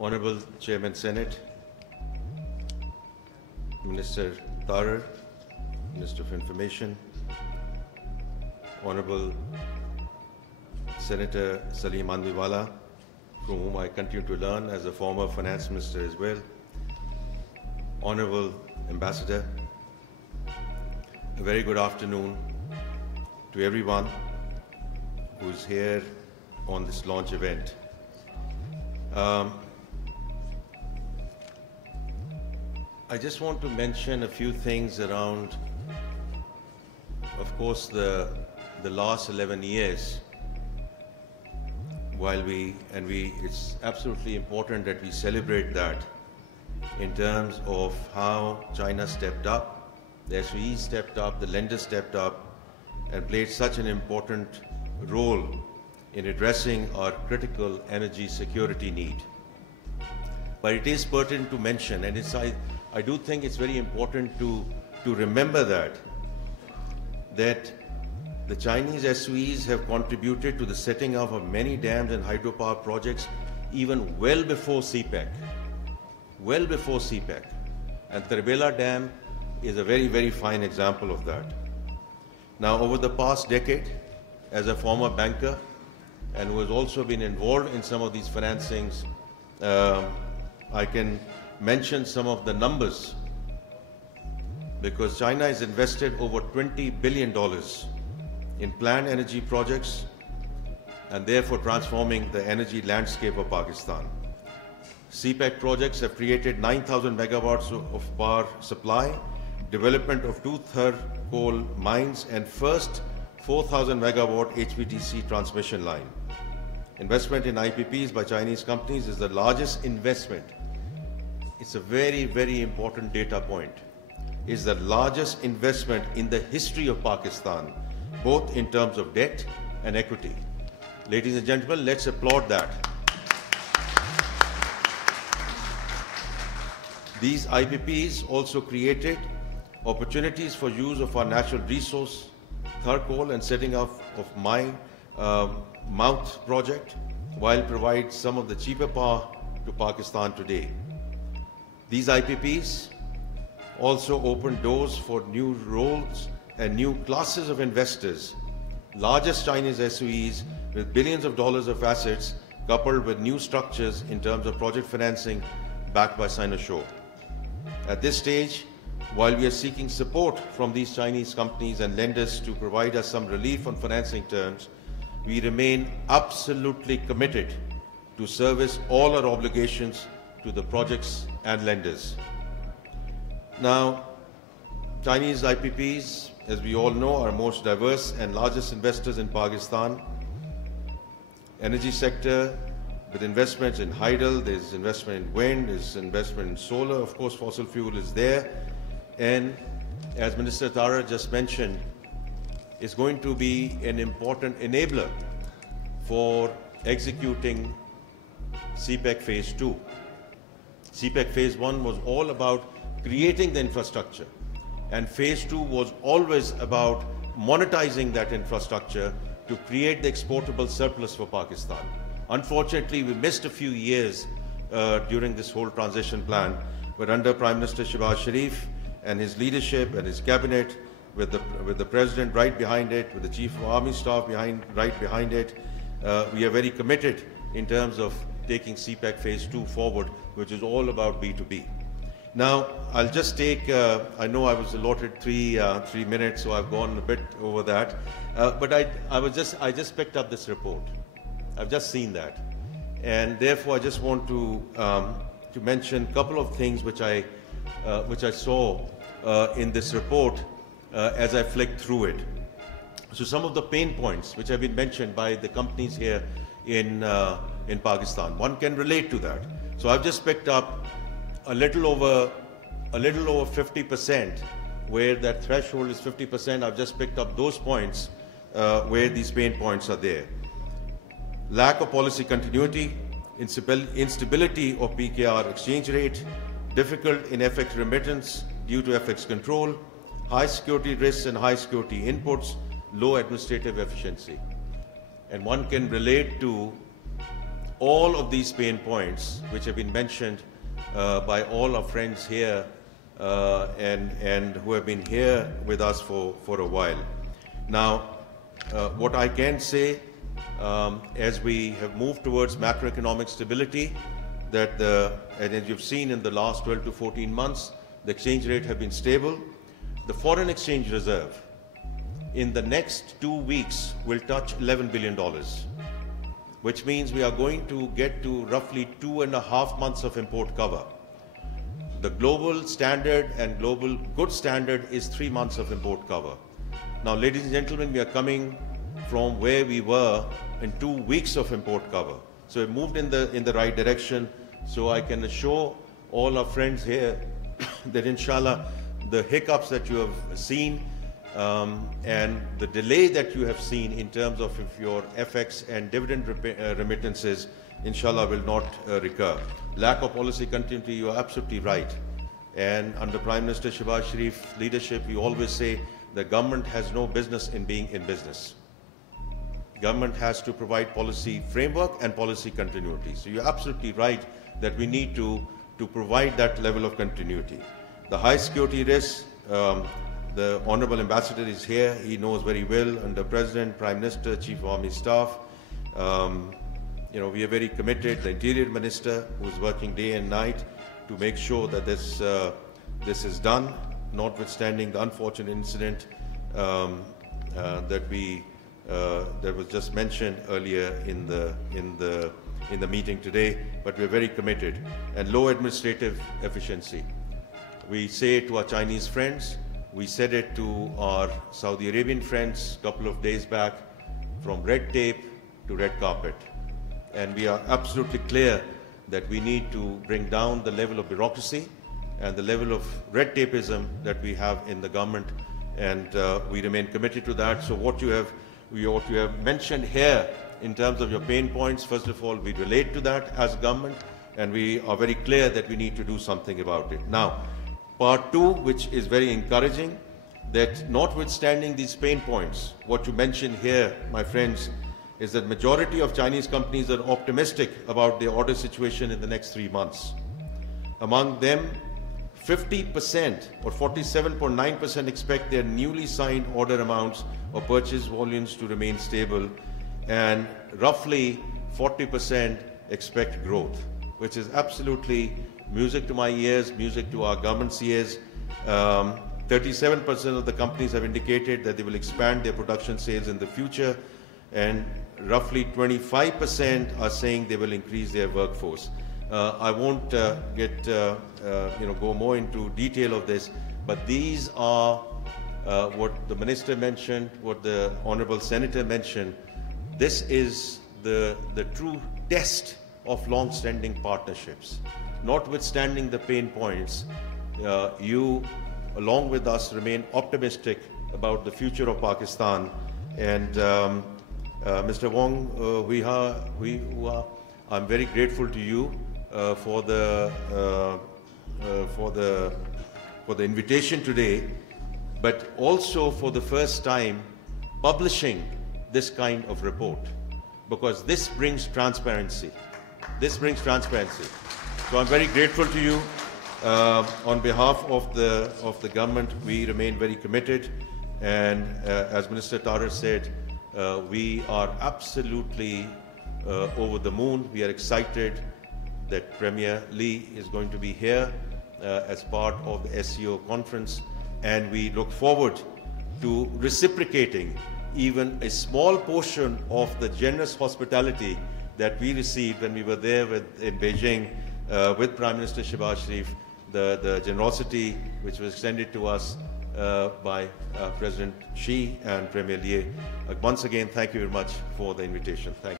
Honorable Chairman Senate, Minister Tarar, Minister of Information, Honorable Senator Salim Andwiwala, from whom I continue to learn as a former finance minister as well, Honorable Ambassador, a very good afternoon to everyone who is here on this launch event. I just want to mention a few things around, of course, the last 11 years. It's absolutely important that we celebrate that in terms of how China stepped up, the SOEs stepped up, the lenders stepped up, and played such an important role in addressing our critical energy security need. But it is pertinent to mention, and I do think it's very important to remember that the Chinese SOEs have contributed to the setting up of many dams and hydropower projects even well before CPEC. Well before CPEC. And Tribela Dam is a very, very fine example of that. Now, over the past decade, as a former banker and who has also been involved in some of these financings, I can mention some of the numbers, because China has invested over $20 billion in planned energy projects and therefore transforming the energy landscape of Pakistan. CPEC projects have created 9,000 megawatts of power supply, development of 2 coal mines, and first 4,000 megawatt HVDC transmission line. Investment in IPPs by Chinese companies is the largest investment. It's a very, very important data point. It's the largest investment in the history of Pakistan, both in terms of debt and equity. Ladies and gentlemen, let's applaud that. These IPPs also created opportunities for use of our natural resource, coal, and setting up of my Mouth project, while provide some of the cheaper power to Pakistan today. These IPPs also open doors for new roles and new classes of investors, largest Chinese SOEs with billions of dollars of assets, coupled with new structures in terms of project financing backed by Sinosure. At this stage, while we are seeking support from these Chinese companies and lenders to provide us some relief on financing terms, we remain absolutely committed to service all our obligations to the projects and lenders. Now, Chinese IPPs, as we all know, are most diverse and largest investors in Pakistan. Energy sector, with investments in hydel, there's investment in wind, there's investment in solar, of course fossil fuel is there. And as Minister Tarar just mentioned, is going to be an important enabler for executing CPEC Phase 2. CPEC Phase 1 was all about creating the infrastructure, and Phase 2 was always about monetizing that infrastructure to create the exportable surplus for Pakistan. Unfortunately, we missed a few years during this whole transition plan, but under Prime Minister Shehbaz Sharif and his leadership and his cabinet, with the President right behind it, with the Chief of Army Staff right behind it, we are very committed in terms of taking CPEC Phase 2 forward, which is all about B2B. Now, I'll just take, I know I was allotted three minutes, so I've gone a bit over that, but I just picked up this report. I've just seen that. And therefore, I just want to mention a couple of things which I saw in this report as I flicked through it. So some of the pain points which have been mentioned by the companies here in Pakistan, one can relate to that. So I've just picked up a little over 50%, where that threshold is 50%. I've just picked up those points where these pain points are there. Lack of policy continuity, instability of PKR exchange rate, difficult in FX remittance due to FX control, high security risks and high security inputs, low administrative efficiency. And one can relate to all of these pain points, which have been mentioned by all our friends here and who have been here with us for a while. Now, what I can say, as we have moved towards macroeconomic stability, that and as you've seen in the last 12 to 14 months, the exchange rate have been stable. The foreign exchange reserve in the next 2 weeks will touch $11 billion, which means we are going to get to roughly 2.5 months of import cover. The global standard and global good standard is 3 months of import cover. Now, ladies and gentlemen, we are coming from where we were in 2 weeks of import cover. So we moved in the right direction. So I can assure all our friends here that inshallah, the hiccups that you have seen and the delay that you have seen in terms of your FX and dividend remittances, inshallah, will not recur. Lack of policy continuity, you are absolutely right. And under Prime Minister Shehbaz Sharif's leadership, we always say the government has no business in being in business. Government has to provide policy framework and policy continuity. So you're absolutely right that we need to provide that level of continuity. The high security risks, the Honorable Ambassador is here. He knows very well, under President, Prime Minister, Chief of Army Staff. We are very committed. The Interior Minister, who is working day and night to make sure that this is done, notwithstanding the unfortunate incident that was just mentioned earlier in the meeting today. But we are very committed. And low administrative efficiency. We say to our Chinese friends, we said it to our Saudi Arabian friends a couple of days back, from red tape to red carpet. And we are absolutely clear that we need to bring down the level of bureaucracy and the level of red tapeism that we have in the government, and we remain committed to that. So what you have mentioned here in terms of your pain points, first of all, we relate to that as government, and we are very clear that we need to do something about it. Now, part two, which is very encouraging, that notwithstanding these pain points, what you mentioned here, my friends, is that majority of Chinese companies are optimistic about their order situation in the next 3 months. Among them, 50% or 47.9% expect their newly signed order amounts or purchase volumes to remain stable, and roughly 40% expect growth, which is absolutely music to my ears, music to our government's ears. 37% of the companies have indicated that they will expand their production sales in the future, and roughly 25% are saying they will increase their workforce. I won't go more into detail of this, but these are what the Minister mentioned, what the Honourable Senator mentioned. This is the true test of long-standing partnerships. Notwithstanding the pain points, you, along with us, remain optimistic about the future of Pakistan. And Mr. Wong, I'm very grateful to you for the invitation today, but also for the first time publishing this kind of report, because this brings transparency. So I'm very grateful to you. On behalf of the government, we remain very committed, and as Minister Tarar said, we are absolutely over the moon. We are excited that Premier Lee is going to be here as part of the SCO conference, and we look forward to reciprocating even a small portion of the generous hospitality that we received when we were there in Beijing with Prime Minister Shehbaz Sharif, the generosity which was extended to us by President Xi and Premier Lee. Once again, thank you very much for the invitation. Thank you.